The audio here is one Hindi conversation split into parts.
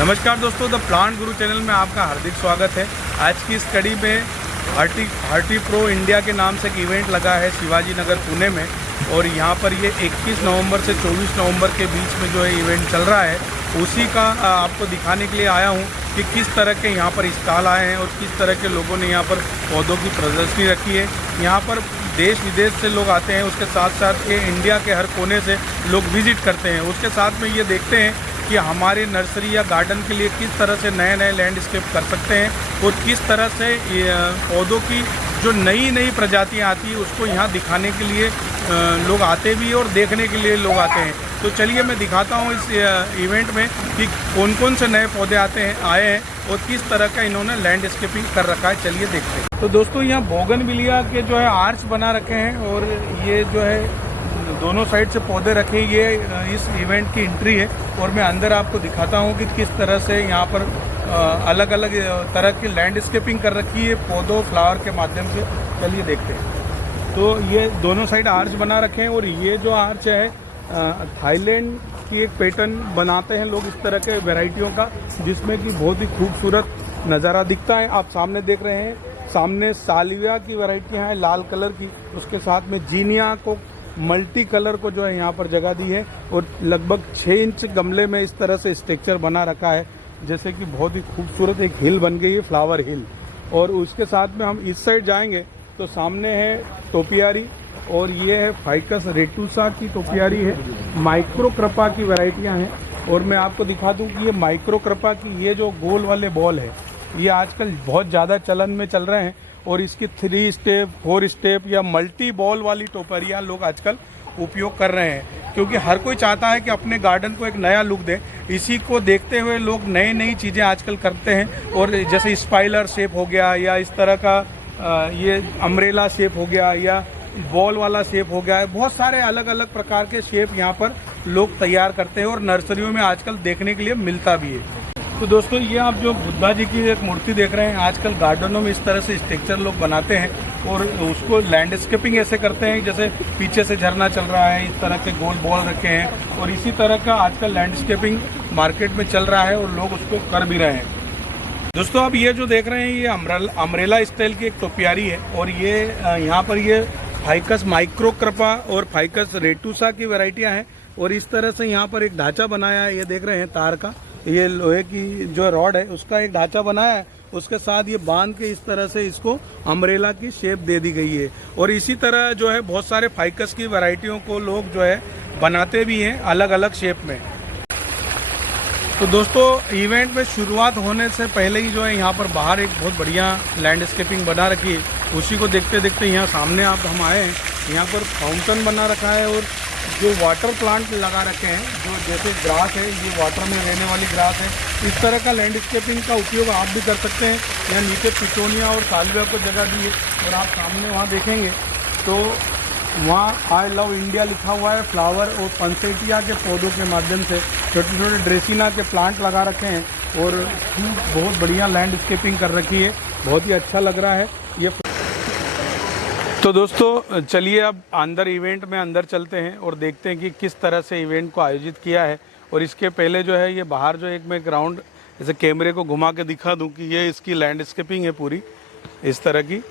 नमस्कार दोस्तों, द प्लांट गुरु चैनल में आपका हार्दिक स्वागत है। आज की इस कड़ी में हार्टी प्रो इंडिया के नाम से एक इवेंट लगा है शिवाजी नगर पुणे में, और यहाँ पर ये 21 नवंबर से 24 नवंबर के बीच में जो है इवेंट चल रहा है, उसी का आपको दिखाने के लिए आया हूँ कि किस तरह के यहाँ पर स्टॉल आए हैं और किस तरह के लोगों ने यहाँ पर पौधों की प्रदर्शनी रखी है। यहाँ पर देश विदेश से लोग आते हैं, उसके साथ साथ के इंडिया के हर कोने से लोग विजिट करते हैं। उसके साथ में ये देखते हैं कि हमारे नर्सरी या गार्डन के लिए किस तरह से नए नए लैंडस्केप कर सकते हैं और किस तरह से पौधों की जो नई नई प्रजातियां आती है उसको यहाँ दिखाने के लिए लोग आते भी और देखने के लिए लोग आते हैं। तो चलिए मैं दिखाता हूँ इस इवेंट में कि कौन कौन से नए पौधे आए हैं और किस तरह का इन्होंने लैंडस्केपिंग कर रखा है। चलिए देखते हैं। तो दोस्तों, यहाँ बोगनविलिया के जो है आर्च बना रखे हैं और ये जो है दोनों साइड से पौधे रखे। ये इस इवेंट की एंट्री है और मैं अंदर आपको दिखाता हूँ कि किस तरह से यहाँ पर अलग अलग तरह की लैंडस्केपिंग कर रखी है पौधों फ्लावर के माध्यम से। चलिए देखते हैं। तो ये दोनों साइड आर्च बना रखे हैं और ये जो आर्च है थाईलैंड की एक पैटर्न बनाते हैं लोग इस तरह के वैरायटियों का, जिसमें कि बहुत ही खूबसूरत नज़ारा दिखता है। आप सामने देख रहे हैं, सामने सालिया की वैरायटियाँ हैं लाल कलर की, उसके साथ में जीनिया को मल्टी कलर को जो है यहाँ पर जगह दी है और लगभग 6 इंच गमले में इस तरह से स्ट्रक्चर बना रखा है, जैसे कि बहुत ही खूबसूरत एक हिल बन गई है, फ्लावर हिल। और उसके साथ में हम इस साइड जाएंगे तो सामने है टोपियारी और ये है फाइकस रेटूसा की टोपियारी है। माइक्रोक्रपा की वैरायटियाँ हैं और मैं आपको दिखा दूँ कि ये माइक्रोक्रपा की ये जो गोल वाले बॉल है ये आजकल बहुत ज़्यादा चलन में चल रहे हैं और इसकी 3 स्टेप 4 स्टेप या मल्टी बॉल वाली टोपरियाँ लोग आजकल उपयोग कर रहे हैं, क्योंकि हर कोई चाहता है कि अपने गार्डन को एक नया लुक दे। इसी को देखते हुए लोग नई नई चीज़ें आजकल करते हैं, और जैसे स्पाइलर शेप हो गया या इस तरह का ये अम्ब्रेला शेप हो गया या बॉल वाला शेप हो गया है। बहुत सारे अलग अलग प्रकार के शेप यहाँ पर लोग तैयार करते हैं और नर्सरियों में आजकल देखने के लिए मिलता भी है। तो दोस्तों, ये आप जो बुद्धा जी की एक मूर्ति देख रहे हैं, आजकल गार्डनों में इस तरह से स्ट्रक्चर लोग बनाते हैं और उसको लैंडस्केपिंग ऐसे करते हैं जैसे पीछे से झरना चल रहा है, इस तरह के गोल बॉल रखे हैं और इसी तरह का आजकल लैंडस्केपिंग मार्केट में चल रहा है और लोग उसको कर भी रहे हैं। दोस्तों, अब ये जो देख रहे हैं ये अम्ब्रेला स्टाइल की एक टोपियारी है और ये यहाँ पर ये फाइकस माइक्रोक्रपा और फाइकस रेटूसा की वैरायटियाँ हैं और इस तरह से यहाँ पर एक ढांचा बनाया है। ये देख रहे हैं तार का, ये लोहे की जो रॉड है उसका एक ढांचा बनाया है, उसके साथ ये बांध के इस तरह से इसको अम्ब्रेला की शेप दे दी गई है। और इसी तरह जो है बहुत सारे फाइकस की वैरायटियों को लोग जो है बनाते भी हैं अलग अलग शेप में। तो दोस्तों, इवेंट में शुरुआत होने से पहले ही जो है यहाँ पर बाहर एक बहुत बढ़िया लैंडस्केपिंग बना रखी है। उसी को देखते देखते यहाँ सामने हम आए हैं, यहाँ पर फाउंटेन बना रखा है और जो वाटर प्लांट लगा रखे हैं, जो जैसे ग्रास है, ये वाटर में रहने वाली ग्रास है। इस तरह का लैंडस्केपिंग का उपयोग आप भी कर सकते हैं। यहाँ नीचे पिटोनिया और सालविया को जगह दी है और आप सामने वहाँ देखेंगे तो वहाँ आई लव इंडिया लिखा हुआ है। फ्लावर और पंसेटिया के पौधों के माध्यम से छोटे छोटे ड्रेसिना के प्लांट लगा रखे हैं और बहुत बढ़िया लैंडस्केपिंग कर रखी है, बहुत ही अच्छा लग रहा है ये। तो दोस्तों, चलिए अब अंदर इवेंट में अंदर चलते हैं और देखते हैं कि किस तरह से इवेंट को आयोजित किया है। और इसके पहले जो है ये बाहर जो एक मैं ग्राउंड जैसे कैमरे को घुमा के दिखा दूं कि ये इसकी लैंडस्केपिंग है पूरी इस तरह की।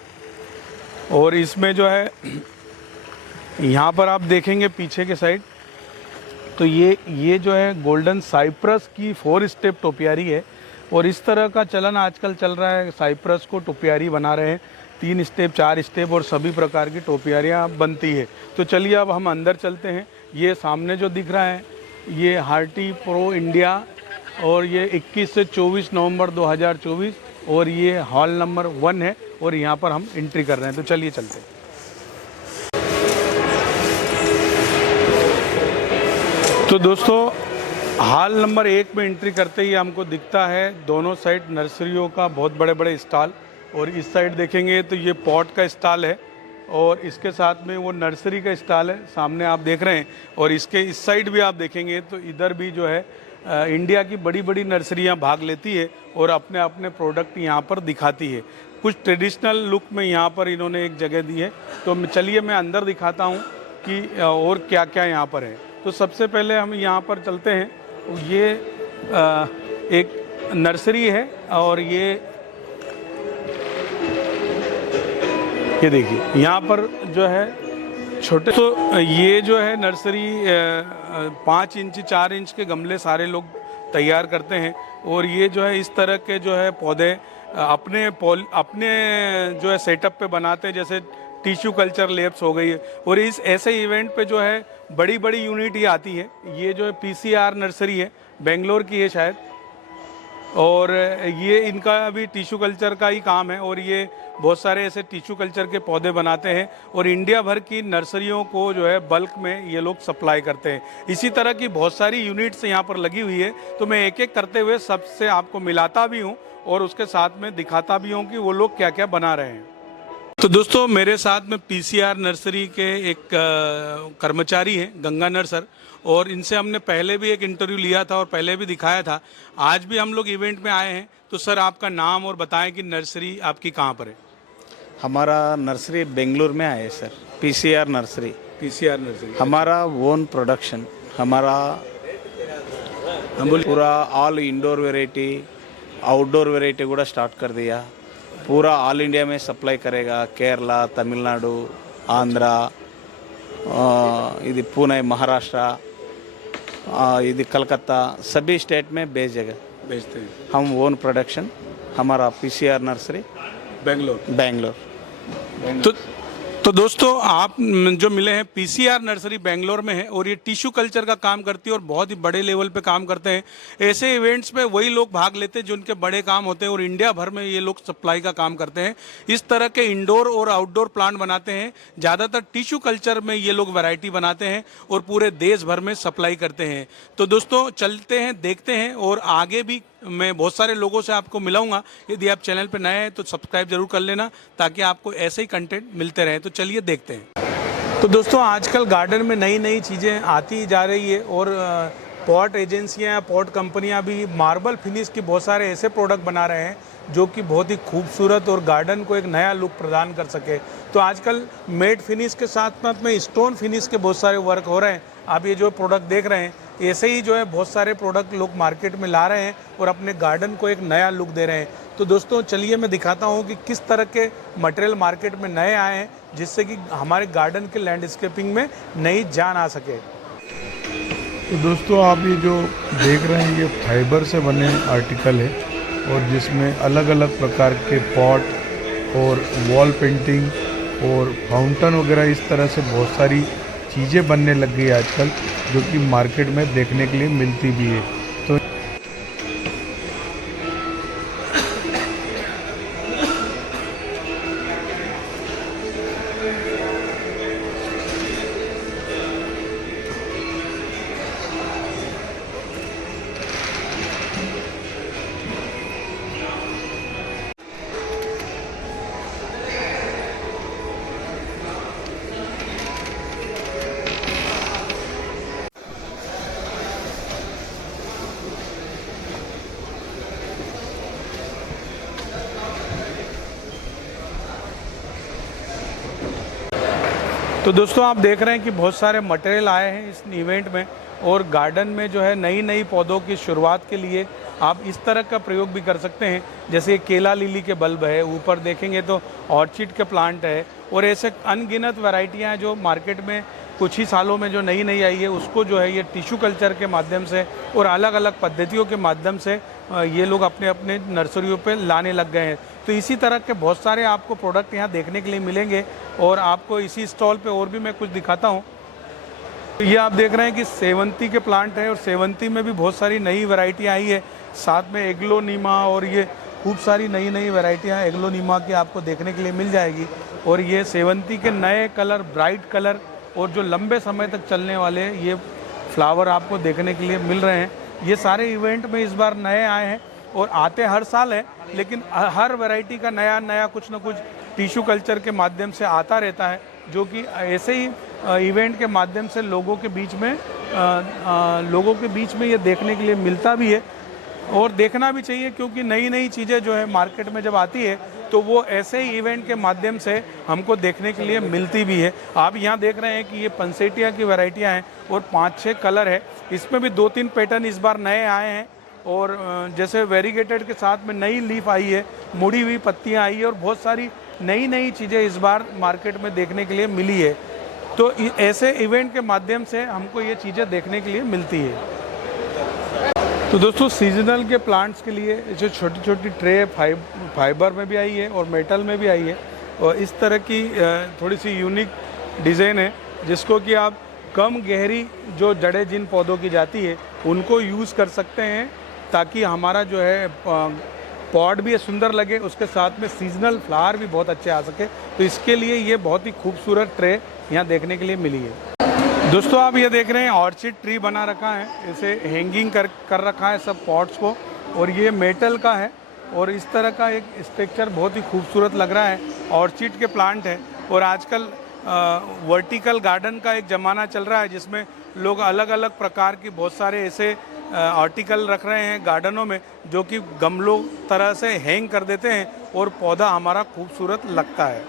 और इसमें जो है यहाँ पर आप देखेंगे पीछे के साइड तो ये जो है गोल्डन साइप्रस की 4 स्टेप टोपियारी है और इस तरह का चलन आजकल चल रहा है। साइप्रस को टोपियारी बना रहे हैं, 3 स्टेप 4 स्टेप और सभी प्रकार की टोपियारियाँ बनती है। तो चलिए अब हम अंदर चलते हैं। ये सामने जो दिख रहा है ये हार्टी प्रो इंडिया और ये 21 से 24 नवंबर 2024 और ये हॉल नंबर 1 है और यहाँ पर हम एंट्री कर रहे हैं। तो चलिए चलते हैं। तो दोस्तों, हॉल नंबर 1 में एंट्री करते ही हमको दिखता है दोनों साइड नर्सरियों का बहुत बड़े बड़े स्टॉल, और इस साइड देखेंगे तो ये पॉट का स्टॉल है और इसके साथ में वो नर्सरी का स्टॉल है सामने आप देख रहे हैं। और इसके इस साइड भी आप देखेंगे तो इधर भी जो है इंडिया की बड़ी बड़ी नर्सरियां भाग लेती है और अपने अपने प्रोडक्ट यहाँ पर दिखाती है। कुछ ट्रेडिशनल लुक में यहाँ पर इन्होंने एक जगह दी है। तो चलिए मैं अंदर दिखाता हूँ कि और क्या क्या यहाँ पर है। तो सबसे पहले हम यहाँ पर चलते हैं। ये एक नर्सरी है और ये देखिए यहाँ पर जो है छोटे, तो ये जो है नर्सरी 5 इंच 4 इंच के गमले सारे लोग तैयार करते हैं और ये जो है इस तरह के जो है पौधे अपने जो है सेटअप पे बनाते हैं, जैसे टिश्यू कल्चर लैब्स हो गई है। और इस ऐसे इवेंट पे जो है बड़ी बड़ी यूनिट ही आती है। ये जो है पीसीआर नर्सरी है, बेंगलोर की है शायद, और ये इनका भी टिश्यू कल्चर का ही काम है और ये बहुत सारे ऐसे टिश्यू कल्चर के पौधे बनाते हैं और इंडिया भर की नर्सरियों को जो है बल्क में ये लोग सप्लाई करते हैं। इसी तरह की बहुत सारी यूनिट्स यहाँ पर लगी हुई है, तो मैं एक एक करते हुए सबसे आपको मिलाता भी हूँ और उसके साथ में दिखाता भी हूँ कि वो लोग क्या क्या बना रहे हैं। तो दोस्तों मेरे साथ में पीसीआर नर्सरी के एक कर्मचारी हैं, गंगानर सर, और इनसे हमने पहले भी एक इंटरव्यू लिया था और पहले भी दिखाया था। आज भी हम लोग इवेंट में आए हैं, तो सर आपका नाम और बताएं कि नर्सरी आपकी कहाँ पर है। हमारा नर्सरी बेंगलुरु में है sir, PCR nursery. PCR nursery हमारा ओन प्रोडक्शन, हमारा पूरा all indoor variety outdoor variety కూడా स्टार्ट कर दिया। पूरा ऑल इंडिया में सप्लाई करेगा, केरला, तमिलनाडु, आंध्रा, इधर पुणे, महाराष्ट्र, इधर कलकत्ता, सभी स्टेट में भेजते हैं हम ओन प्रोडक्शन। हमारा पीसीआर नर्सरी बेंगलोर। तो दोस्तों आप जो मिले हैं, पीसीआर नर्सरी बेंगलोर में है और ये टिश्यू कल्चर का काम करती है और बहुत ही बड़े लेवल पे काम करते हैं। ऐसे इवेंट्स में वही लोग भाग लेते हैं जो उनके बड़े काम होते हैं और इंडिया भर में ये लोग सप्लाई का काम करते हैं। इस तरह के इंडोर और आउटडोर प्लांट बनाते हैं। ज़्यादातर टिश्यू कल्चर में ये लोग वैरायटी बनाते हैं और पूरे देश भर में सप्लाई करते हैं। तो दोस्तों चलते हैं, देखते हैं, और आगे भी मैं बहुत सारे लोगों से आपको मिलाऊंगा। यदि आप चैनल पर नए हैं तो सब्सक्राइब जरूर कर लेना ताकि आपको ऐसे ही कंटेंट मिलते रहे। तो चलिए देखते हैं। तो दोस्तों आजकल गार्डन में नई नई चीज़ें आती जा रही है और पॉट एजेंसियां या पॉट कंपनियां भी मार्बल फिनिश की बहुत सारे ऐसे प्रोडक्ट बना रहे हैं जो कि बहुत ही खूबसूरत और गार्डन को एक नया लुक प्रदान कर सके। तो आजकल मेट फिनिश के साथ साथ में स्टोन फिनिश के बहुत सारे वर्क हो रहे हैं। आप ये जो प्रोडक्ट देख रहे हैं, ऐसे ही जो है बहुत सारे प्रोडक्ट लोग मार्केट में ला रहे हैं और अपने गार्डन को एक नया लुक दे रहे हैं। तो दोस्तों चलिए मैं दिखाता हूँ कि किस तरह के मटेरियल मार्केट में नए आए हैं जिससे कि हमारे गार्डन के लैंडस्केपिंग में नई जान आ सके। तो दोस्तों आप ये जो देख रहे हैं ये फाइबर से बने आर्टिकल है और जिसमें अलग अलग प्रकार के पॉट और वॉल पेंटिंग और फाउंटेन वगैरह इस तरह से बहुत सारी चीज़ें बनने लग गई आजकल, जो कि मार्केट में देखने के लिए मिलती भी है। तो तो दोस्तों आप देख रहे हैं कि बहुत सारे मटेरियल आए हैं इस इवेंट में और गार्डन में जो है नई नई पौधों की शुरुआत के लिए आप इस तरह का प्रयोग भी कर सकते हैं। जैसे केला लिली के बल्ब है, ऊपर देखेंगे तो ऑर्चिड के प्लांट है और ऐसे अनगिनत वैरायटियां जो मार्केट में कुछ ही सालों में जो नई नई आई है उसको जो है ये टिश्यू कल्चर के माध्यम से और अलग अलग पद्धतियों के माध्यम से ये लोग अपने अपने नर्सरियों पे लाने लग गए हैं। तो इसी तरह के बहुत सारे आपको प्रोडक्ट यहाँ देखने के लिए मिलेंगे और आपको इसी स्टॉल पे और भी मैं कुछ दिखाता हूँ। ये आप देख रहे हैं कि सेवंती के प्लांट है और सेवंती में भी बहुत सारी नई वैरायटियाँ आई है, साथ में एग्लोनीमा और ये खूब सारी नई नई वैरायटियाँ एग्लोनीमा की आपको देखने के लिए मिल जाएगी। और ये सेवंती के नए कलर, ब्राइट कलर और जो लंबे समय तक चलने वाले ये फ्लावर आपको देखने के लिए मिल रहे हैं। ये सारे इवेंट में इस बार नए आए हैं और आते हर साल है, लेकिन हर वैरायटी का नया नया कुछ ना कुछ टिश्यू कल्चर के माध्यम से आता रहता है, जो कि ऐसे ही इवेंट के माध्यम से लोगों के बीच में ये देखने के लिए मिलता भी है और देखना भी चाहिए, क्योंकि नई नई चीज़ें जो है मार्केट में जब आती है तो वो ऐसे ही इवेंट के माध्यम से हमको देखने के लिए मिलती भी है। आप यहाँ देख रहे हैं कि ये पंसेटिया की वैरायटियाँ हैं और 5-6 कलर है। इसमें भी 2-3 पैटर्न इस बार नए आए हैं और जैसे वेरीगेटेड के साथ में नई लीफ आई है, मुड़ी हुई पत्तियां आई है और बहुत सारी नई नई चीज़ें इस बार मार्केट में देखने के लिए मिली है। तो ऐसे इवेंट के माध्यम से हमको ये चीज़ें देखने के लिए मिलती है। तो दोस्तों सीजनल के प्लांट्स के लिए जो छोटी छोटी ट्रे फाइबर में भी आई है और मेटल में भी आई है, और इस तरह की थोड़ी सी यूनिक डिज़ाइन है जिसको कि आप कम गहरी जो जड़ें जिन पौधों की जाती है उनको यूज़ कर सकते हैं, ताकि हमारा जो है पॉट भी सुंदर लगे, उसके साथ में सीजनल फ्लावर भी बहुत अच्छे आ सके। तो इसके लिए ये बहुत ही खूबसूरत ट्रे यहाँ देखने के लिए मिली है। दोस्तों आप ये देख रहे हैं ऑर्चिड ट्री बना रखा है, इसे हैंगिंग कर रखा है सब पॉट्स को, और ये मेटल का है और इस तरह का एक स्ट्रक्चर बहुत ही खूबसूरत लग रहा है। ऑर्चिड के प्लांट है और आजकल वर्टिकल गार्डन का एक ज़माना चल रहा है जिसमें लोग अलग अलग प्रकार की बहुत सारे ऐसे आर्टिकल रख रहे हैं गार्डनों में जो कि गमलों तरह से हैंग कर देते हैं और पौधा हमारा खूबसूरत लगता है।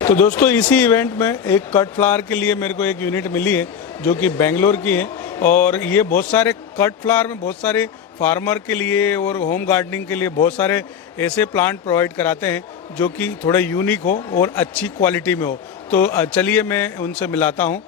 तो दोस्तों इसी इवेंट में एक कट फ्लावर के लिए मेरे को एक यूनिट मिली है जो कि बेंगलोर की है, और ये बहुत सारे कट फ्लावर में बहुत सारे फार्मर के लिए और होम गार्डनिंग के लिए बहुत सारे ऐसे प्लांट प्रोवाइड कराते हैं जो कि थोड़े यूनिक हो और अच्छी क्वालिटी में हो। तो चलिए मैं उनसे मिलाता हूँ।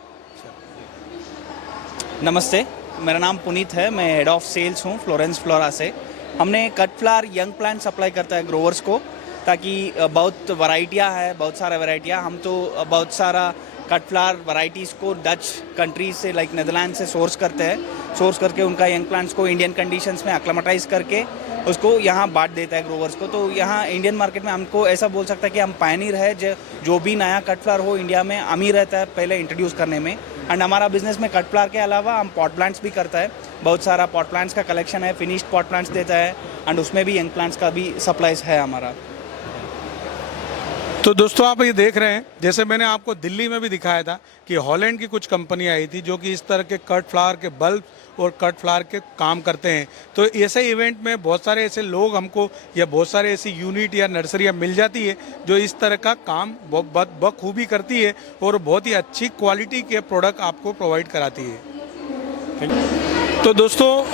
नमस्ते, मेरा नाम पुनीत है, मैं हेड ऑफ सेल्स हूँ फ्लोरेंस फ्लोरा से। हमने cut flower young plant supply करता है ग्रोवर्स को, ताकि बहुत वैरायटियाँ है, बहुत सारा वैरायटियाँ। हम तो बहुत सारा कट फ्लावर वैरायटीज़ को डच कंट्रीज से लाइक नीदरलैंड से सोर्स करते हैं, सोर्स करके उनका यंग प्लांट्स को इंडियन कंडीशंस में एक्लेमेटाइज करके उसको यहाँ बांट देता है ग्रोवर्स को। तो यहाँ इंडियन मार्केट में हमको ऐसा बोल सकता है कि हम पायनियर है, जो भी नया कट फ्लावर हो इंडिया में हम ही रहता है पहले इंट्रोड्यूस करने में। एंड हमारा बिजनेस में कट फ्लावर के अलावा हम पॉट प्लांट्स भी करता है, बहुत सारा पॉट प्लांट्स का कलेक्शन है, फिनिश्ड पॉट प्लांट्स देता है एंड उसमें भी यंग प्लांट्स का भी सप्लाईज है हमारा। तो दोस्तों आप ये देख रहे हैं, जैसे मैंने आपको दिल्ली में भी दिखाया था कि हॉलैंड की कुछ कंपनी आई थी जो कि इस तरह के कट फ्लावर के बल्ब और कट फ्लावर के काम करते हैं। तो ऐसे इवेंट में बहुत सारे ऐसे लोग हमको या बहुत सारे ऐसी यूनिट या नर्सरियाँ मिल जाती है जो इस तरह का काम बखूबी करती है और बहुत ही अच्छी क्वालिटी के प्रोडक्ट आपको प्रोवाइड कराती है। तो दोस्तों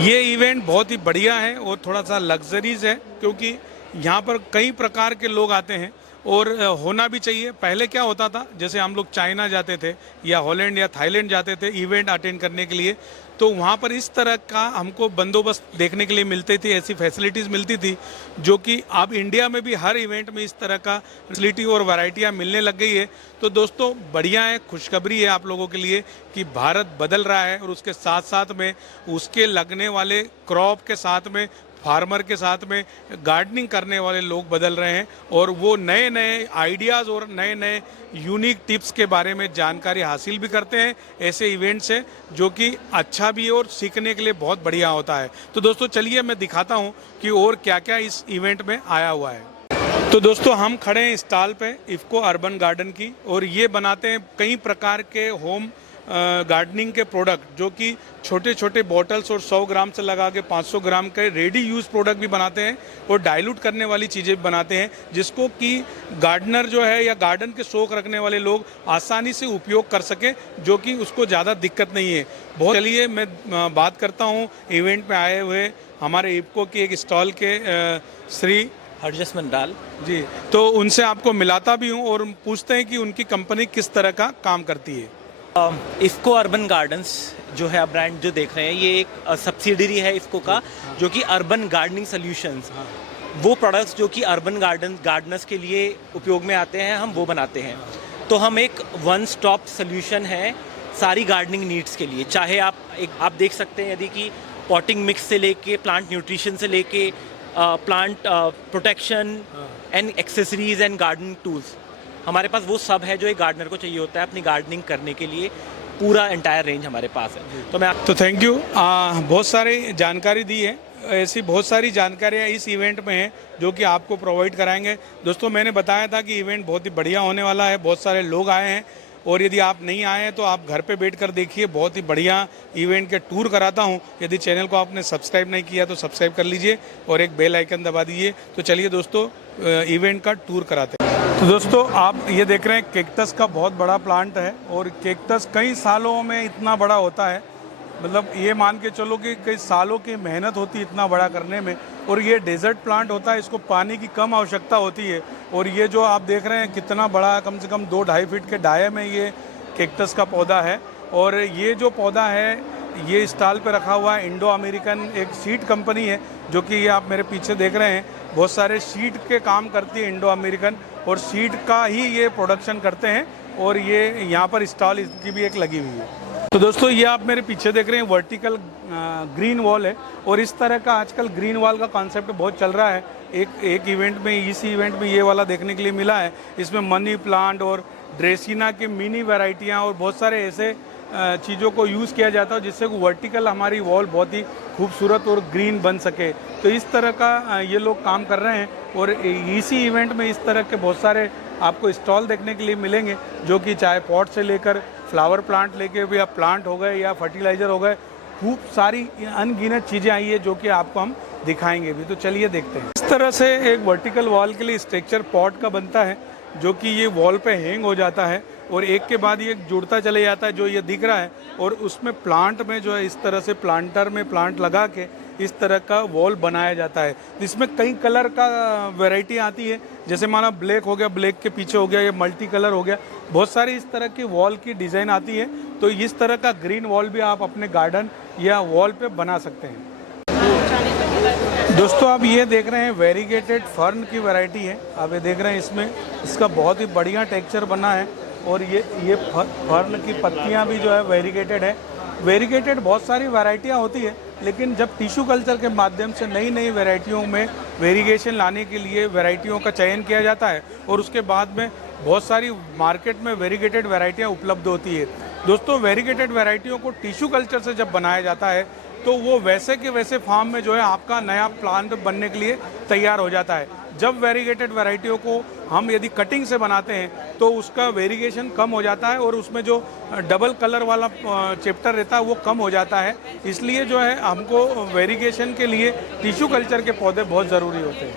ये इवेंट बहुत ही बढ़िया है और थोड़ा सा लग्जरीज है, क्योंकि यहाँ पर कई प्रकार के लोग आते हैं और होना भी चाहिए। पहले क्या होता था, जैसे हम लोग चाइना जाते थे या हॉलैंड या थाईलैंड जाते थे इवेंट अटेंड करने के लिए, तो वहाँ पर इस तरह का हमको बंदोबस्त देखने के लिए मिलती थी, ऐसी फैसिलिटीज़ मिलती थी जो कि अब इंडिया में भी हर इवेंट में इस तरह का फैसिलिटी और वैरायटियाँ मिलने लग गई है। तो दोस्तों बढ़िया है, खुशखबरी है आप लोगों के लिए कि भारत बदल रहा है और उसके साथ साथ में उसके लगने वाले क्रॉप के साथ में फार्मर के साथ में गार्डनिंग करने वाले लोग बदल रहे हैं और वो नए नए आइडियाज़ और नए नए यूनिक टिप्स के बारे में जानकारी हासिल भी करते हैं ऐसे इवेंट से, जो कि अच्छा भी और सीखने के लिए बहुत बढ़िया होता है। तो दोस्तों चलिए मैं दिखाता हूँ कि और क्या क्या इस इवेंट में आया हुआ है। तो दोस्तों हम खड़े हैं स्टॉल पे इफ़को अर्बन गार्डन की, और ये बनाते हैं कई प्रकार के होम गार्डनिंग के प्रोडक्ट, जो कि छोटे छोटे बॉटल्स और 100 ग्राम से लगा के 500 ग्राम के रेडी यूज़ प्रोडक्ट भी बनाते हैं और डाइल्यूट करने वाली चीज़ें भी बनाते हैं, जिसको कि गार्डनर जो है या गार्डन के शौक रखने वाले लोग आसानी से उपयोग कर सके, जो कि उसको ज़्यादा दिक्कत नहीं है। बहुत चलिए मैं बात करता हूँ इवेंट में आए हुए हमारे इफ़को की एक स्टॉल के श्री हरजस मंडाल जी, तो उनसे आपको मिलाता भी हूँ और पूछते हैं कि उनकी कंपनी किस तरह का काम करती है। इफ़को अर्बन गार्डन्स जो है ब्रांड जो देख रहे हैं, ये एक सब्सिडरी है इफ़को का, जो कि अर्बन गार्डनिंग सॉल्यूशंस, वो प्रोडक्ट्स जो कि अर्बन गार्डनर्स के लिए उपयोग में आते हैं, हम वो बनाते हैं। तो हम एक वन स्टॉप सॉल्यूशन है सारी गार्डनिंग नीड्स के लिए। चाहे आप देख सकते हैं यदि कि पॉटिंग मिक्स से लेके प्लांट न्यूट्रिशन से लेके plant protection and accessories and gardening tools, हमारे पास वो सब है जो एक गार्डनर को चाहिए होता है अपनी गार्डनिंग करने के लिए। पूरा एंटायर रेंज हमारे पास है। तो थैंक यू, बहुत सारी जानकारी दी है। ऐसी बहुत सारी जानकारियाँ इस इवेंट में हैं जो कि आपको प्रोवाइड कराएंगे। दोस्तों मैंने बताया था कि इवेंट बहुत ही बढ़िया होने वाला है, बहुत सारे लोग आए हैं, और यदि आप नहीं आए हैं तो आप घर पे बैठ कर देखिए, बहुत ही बढ़िया इवेंट के टूर कराता हूं। यदि चैनल को आपने सब्सक्राइब नहीं किया तो सब्सक्राइब कर लीजिए और एक बेल आइकन दबा दीजिए। तो चलिए दोस्तों इवेंट का टूर कराते हैं। तो दोस्तों आप ये देख रहे हैं कैक्टस का बहुत बड़ा प्लांट है, और कैक्टस कई सालों में इतना बड़ा होता है मतलब ये मान के चलो कि कई सालों की मेहनत होती है इतना बड़ा करने में। और ये डेजर्ट प्लांट होता है, इसको पानी की कम आवश्यकता होती है। और ये जो आप देख रहे हैं कितना बड़ा, कम से कम 2-2.5 फीट के डाये में ये कैक्टस का पौधा है। और ये जो पौधा है ये स्टॉल पे रखा हुआ है। इंडो अमेरिकन एक सीड कंपनी है जो कि ये आप मेरे पीछे देख रहे हैं, बहुत सारे सीड के काम करती है इंडो अमेरिकन, और सीड का ही ये प्रोडक्शन करते हैं। और ये यहाँ पर स्टॉल इसकी भी एक लगी हुई है। तो दोस्तों ये आप मेरे पीछे देख रहे हैं वर्टिकल ग्रीन वॉल है। और इस तरह का आजकल ग्रीन वॉल का कॉन्सेप्ट बहुत चल रहा है। एक इवेंट में, इस इवेंट में ये वाला देखने के लिए मिला है। इसमें मनी प्लांट और ड्रेसिना के मिनी वैरायटियाँ और बहुत सारे ऐसे चीज़ों को यूज़ किया जाता है जिससे वर्टिकल हमारी वॉल बहुत ही खूबसूरत और ग्रीन बन सके। तो इस तरह का ये लोग काम कर रहे हैं। और इसी इवेंट में इस तरह के बहुत सारे आपको स्टॉल देखने के लिए मिलेंगे, जो कि चाहे पॉट से लेकर फ्लावर प्लांट लेके भी, या प्लांट हो गए या फर्टिलाइज़र हो गए, खूब सारी अनगिनत चीज़ें आई है जो कि आपको हम दिखाएंगे भी। तो चलिए देखते हैं। इस तरह से एक वर्टिकल वॉल के लिए स्ट्रक्चर पॉट का बनता है, जो कि ये वॉल पे हैंग हो जाता है और एक के बाद ये जुड़ता चले जाता है, जो ये दिख रहा है। और उसमें प्लांट में जो है इस तरह से प्लांटर में प्लांट लगा के इस तरह का वॉल बनाया जाता है। इसमें कई कलर का वैरायटी आती है, जैसे माना ब्लैक हो गया, ब्लैक के पीछे हो गया, ये मल्टी कलर हो गया, बहुत सारी इस तरह की वॉल की डिज़ाइन आती है। तो इस तरह का ग्रीन वॉल भी आप अपने गार्डन या वॉल पे बना सकते हैं। दोस्तों आप ये देख रहे हैं वेरीगेटेड फर्न की वैरायटी है। आप ये देख रहे हैं, इसमें इसका बहुत ही बढ़िया टेक्सचर बना है। और ये फर्न की पत्तियां भी जो है वेरीगेटेड है। वेरीगेटेड बहुत सारी वैरायटियां होती है, लेकिन जब टिश्यू कल्चर के माध्यम से नई नई वैरायटियों में वेरिएशन लाने के लिए वैरायटियों का चयन किया जाता है और उसके बाद में बहुत सारी मार्केट में वेरीगेटेड वैरायटियाँ उपलब्ध होती है। दोस्तों वेरीगेटेड वैरायटियों को टिश्यू कल्चर से जब बनाया जाता है तो वो वैसे के वैसे फार्म में जो है आपका नया प्लांट बनने के लिए तैयार हो जाता है। जब वेरीगेटेड वैरायटियों को हम यदि कटिंग से बनाते हैं तो उसका वेरिएशन कम हो जाता है और उसमें जो डबल कलर वाला चैप्टर रहता है वो कम हो जाता है। इसलिए जो है हमको वेरिएशन के लिए टिश्यू कल्चर के पौधे बहुत ज़रूरी होते हैं।